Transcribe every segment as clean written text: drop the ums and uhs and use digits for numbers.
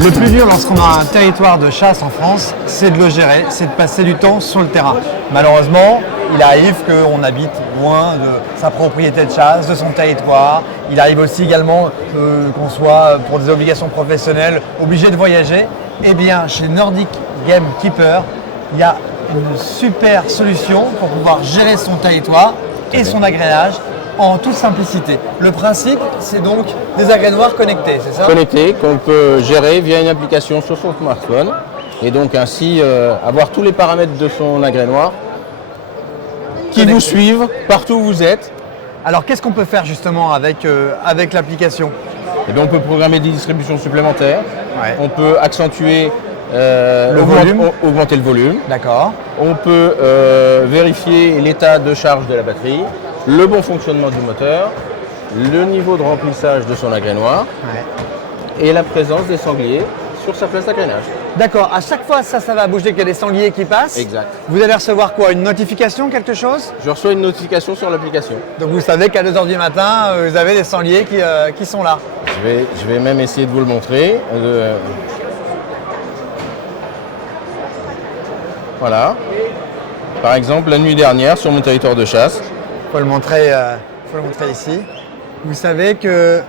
Le plus dur lorsqu'on a un territoire de chasse en France, c'est de le gérer, c'est de passer du temps sur le terrain. Malheureusement, il arrive qu'on habite loin de sa propriété de chasse, de son territoire. Il arrive aussi également qu'on soit, pour des obligations professionnelles, obligé de voyager. Eh bien, chez Nordic Game Keeper, il y a une super solution pour pouvoir gérer son territoire et son agrénage en toute simplicité. Le principe, c'est donc des agrénoirs connectés, c'est ça? Connectés, qu'on peut gérer via une application sur son smartphone et donc ainsi avoir tous les paramètres de son agrénoir qui vous suivent partout où vous êtes. Alors qu'est-ce qu'on peut faire justement avec l'application? Et bien, on peut programmer des distributions supplémentaires, Ouais. on peut accentuer, augmenter le volume, D'accord. on peut vérifier l'état de charge de la batterie, le bon fonctionnement du moteur, le niveau de remplissage de son agrénoir Ouais. et la présence des sangliers sur sa place d'agrénage. D'accord, à chaque fois ça va bouger qu'il y a des sangliers qui passent. Exact. Vous allez recevoir quoi? Une notification, quelque chose? Je reçois une notification sur l'application. Donc vous savez qu'à 2 h du matin, vous avez des sangliers qui sont là. Je vais même essayer de vous le montrer. Voilà. Par exemple, la nuit dernière, sur mon territoire de chasse, Il faut le montrer ici. Vous savez que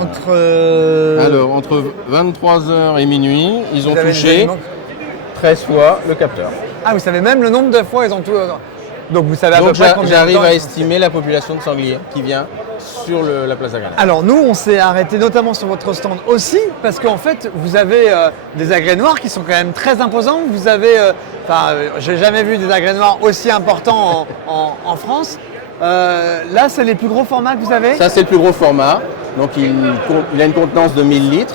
entre 23h et minuit, ils ont vous avez des touché aliments- 13 fois le capteur. Ah, vous savez même le nombre de fois ils ont tout. Donc vous savez à peu Donc près combien de j'arrive temps à ils sont- estimer la population de sangliers qui vient sur la place d'agrénage. Alors nous, on s'est arrêté notamment sur votre stand aussi parce qu'en fait, vous avez des agrénoirs qui sont quand même très imposants. Vous avez, j'ai jamais vu des agrénoirs aussi importants en France. Là, c'est les plus gros formats que vous avez. Ça, c'est le plus gros format. Donc il a une contenance de 1000 litres.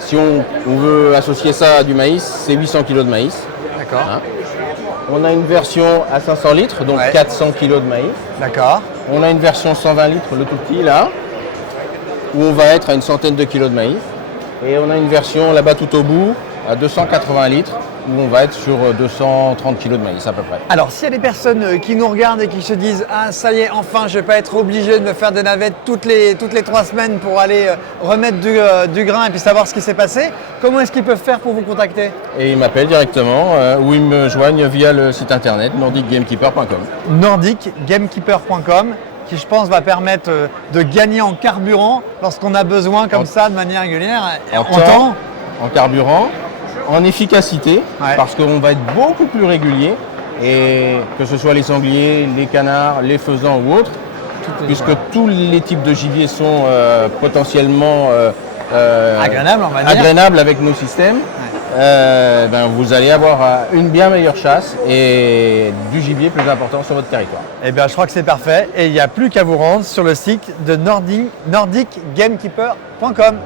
Si on veut associer ça à du maïs, c'est 800 kg de maïs. D'accord. Hein. On a une version à 500 litres, donc Ouais. 400 kg de maïs. D'accord. On a une version 120 litres, le tout petit là, où on va être à une centaine de kilos de maïs. Et on a une version là-bas tout au bout, à 280 litres, où on va être sur 230 kilos de maïs à peu près. Alors, s'il y a des personnes qui nous regardent et qui se disent « Ah, ça y est, enfin, je ne vais pas être obligé de me faire des navettes toutes les 3 semaines pour aller remettre du grain et puis savoir ce qui s'est passé », comment est-ce qu'ils peuvent faire pour vous contacter? Et ils m'appellent directement, ou ils me joignent via le site internet nordicgamekeeper.com. nordicgamekeeper.com qui, je pense, va permettre de gagner en carburant lorsqu'on a besoin comme ça de manière régulière. En temps, en carburant, en efficacité, Ouais. parce qu'on va être beaucoup plus régulier, et que ce soit les sangliers, les canards, les faisans ou autres, puisque tous les types de gibier sont potentiellement Agréable, on va dire. agrénables avec nos systèmes, vous allez avoir une bien meilleure chasse et du gibier plus important sur votre territoire. Eh bien, je crois que c'est parfait et il n'y a plus qu'à vous rendre sur le site de nordicgamekeeper.com.